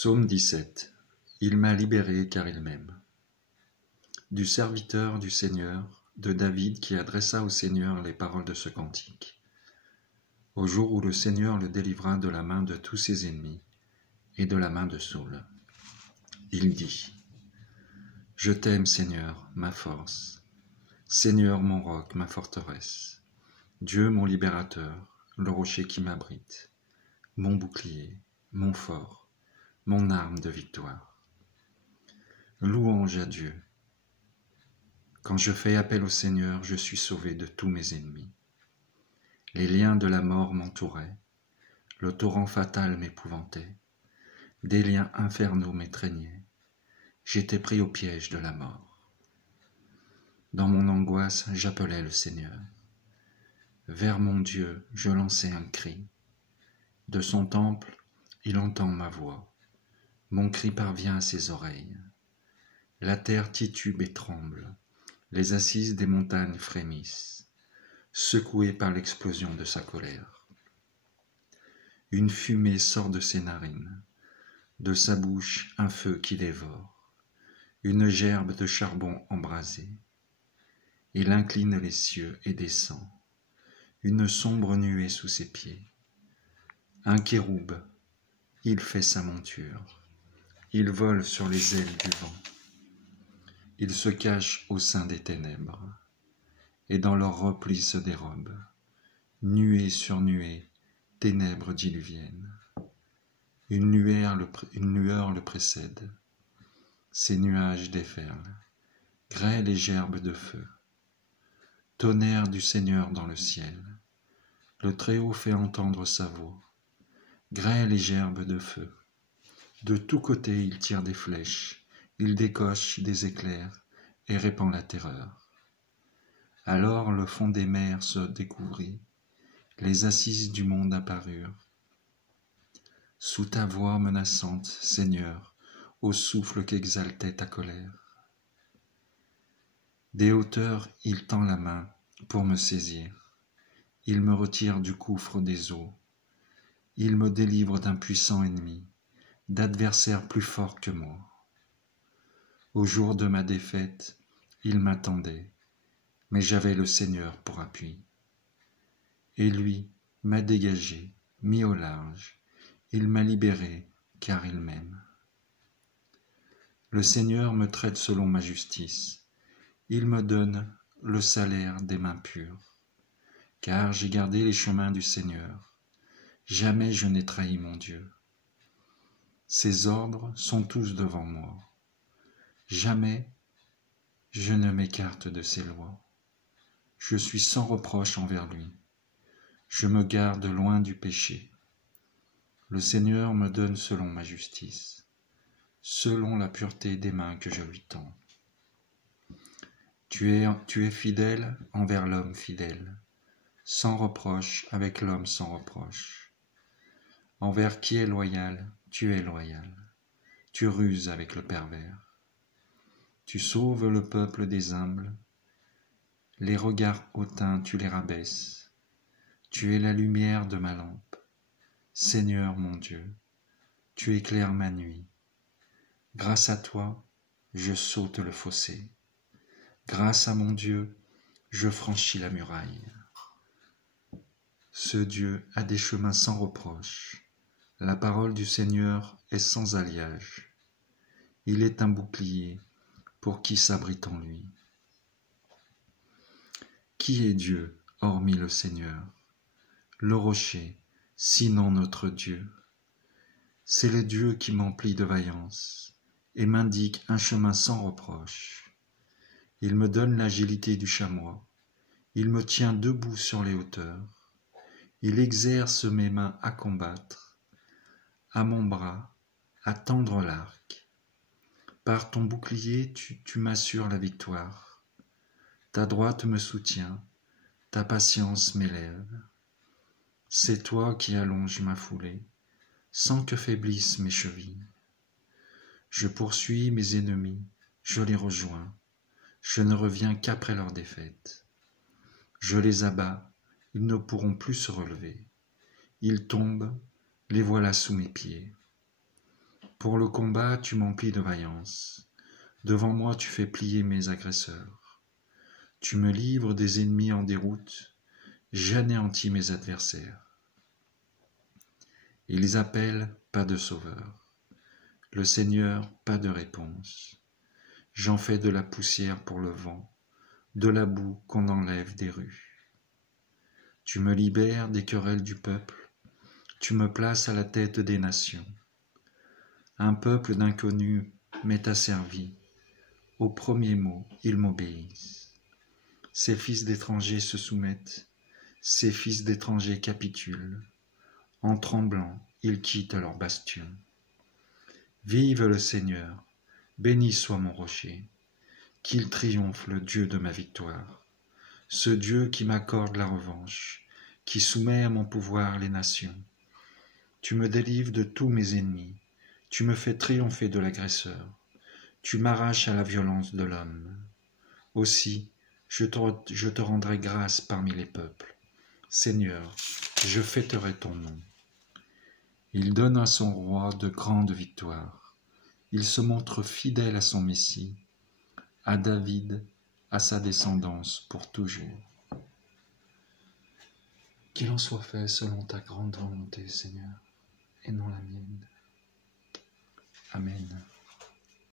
Psaume 17. Il m'a libéré car il m'aime. Du serviteur du Seigneur, de David qui adressa au Seigneur les paroles de ce cantique. Au jour où le Seigneur le délivra de la main de tous ses ennemis et de la main de Saül. Il dit : Je t'aime, Seigneur, ma force. Seigneur, mon roc, ma forteresse. Dieu, mon libérateur, le rocher qui m'abrite. Mon bouclier, mon fort, mon arme de victoire. Louange à Dieu. Quand je fais appel au Seigneur, je suis sauvé de tous mes ennemis. Les liens de la mort m'entouraient, le torrent fatal m'épouvantait, des liens infernaux m'étreignaient, j'étais pris au piège de la mort. Dans mon angoisse, j'appelais le Seigneur. Vers mon Dieu, je lançais un cri. De son temple, il entend ma voix. Mon cri parvient à ses oreilles. La terre titube et tremble. Les assises des montagnes frémissent, secouées par l'explosion de sa colère. Une fumée sort de ses narines, de sa bouche un feu qui dévore, une gerbe de charbon embrasé. Il incline les cieux et descend, une sombre nuée sous ses pieds. Un kéroub, il fait sa monture, il vole sur les ailes du vent. Il se cache au sein des ténèbres, et dans leurs replis se dérobe. Nuée sur nuée, ténèbres diluviennes. Une lueur le précède. Ces nuages déferlent, grêle et gerbes de feu. Tonnerre du Seigneur dans le ciel. Le Très-Haut fait entendre sa voix. Grêle et gerbes de feu. De tous côtés il tire des flèches. Il décoche des éclairs et répand la terreur. Alors le fond des mers se découvrit, les assises du monde apparurent. Sous ta voix menaçante, Seigneur, au souffle qu'exaltait ta colère. Des hauteurs il tend la main pour me saisir. Il me retire du gouffre des eaux. Il me délivre d'un puissant ennemi, d'adversaires plus forts que moi. Au jour de ma défaite, il m'attendait, mais j'avais le Seigneur pour appui. Et lui m'a dégagé, mis au large, il m'a libéré, car il m'aime. Le Seigneur me traite selon ma justice, il me donne le salaire des mains pures, car j'ai gardé les chemins du Seigneur, jamais je n'ai trahi mon Dieu. Ses ordres sont tous devant moi. Jamais je ne m'écarte de ses lois. Je suis sans reproche envers lui. Je me garde loin du péché. Le Seigneur me donne selon ma justice, selon la pureté des mains que je lui tends. Tu es fidèle envers l'homme fidèle, sans reproche avec l'homme sans reproche. Envers qui est loyal, tu es loyal. Tu ruses avec le pervers. Tu sauves le peuple des humbles, les regards hautains tu les rabaisses. Tu es la lumière de ma lampe. Seigneur mon Dieu, tu éclaires ma nuit. Grâce à toi, je saute le fossé. Grâce à mon Dieu, je franchis la muraille. Ce Dieu a des chemins sans reproche. La parole du Seigneur est sans alliage. Il est un bouclier pour qui s'abrite en lui. Qui est Dieu, hormis le Seigneur, le rocher, sinon notre Dieu? C'est le Dieu qui m'emplit de vaillance et m'indique un chemin sans reproche. Il me donne l'agilité du chamois, il me tient debout sur les hauteurs, il exerce mes mains à combattre, à mon bras, à tendre l'arc. Par ton bouclier, tu m'assures la victoire. Ta droite me soutient, ta patience m'élève. C'est toi qui allonges ma foulée, sans que faiblissent mes chevilles. Je poursuis mes ennemis, je les rejoins, je ne reviens qu'après leur défaite. Je les abats, ils ne pourront plus se relever. Ils tombent, les voilà sous mes pieds. Pour le combat, tu m'emplis de vaillance. Devant moi, tu fais plier mes agresseurs. Tu me livres des ennemis en déroute. J'anéantis mes adversaires. Ils appellent, pas de sauveur. Le Seigneur, pas de réponse. J'en fais de la poussière pour le vent, de la boue qu'on enlève des rues. Tu me libères des querelles du peuple, tu me places à la tête des nations. Un peuple d'inconnus m'est asservi, au premier mot, ils m'obéissent. Ces fils d'étrangers se soumettent, ces fils d'étrangers capitulent. En tremblant, ils quittent leur bastion. Vive le Seigneur, béni soit mon rocher, qu'il triomphe le Dieu de ma victoire, ce Dieu qui m'accorde la revanche, qui soumet à mon pouvoir les nations. Tu me délivres de tous mes ennemis, tu me fais triompher de l'agresseur, tu m'arraches à la violence de l'homme. Aussi, je te rendrai grâce parmi les peuples. Seigneur, je fêterai ton nom. Il donne à son roi de grandes victoires. Il se montre fidèle à son Messie, à David, à sa descendance pour toujours. Qu'il en soit fait selon ta grande volonté, Seigneur, et non la mienne. Amen.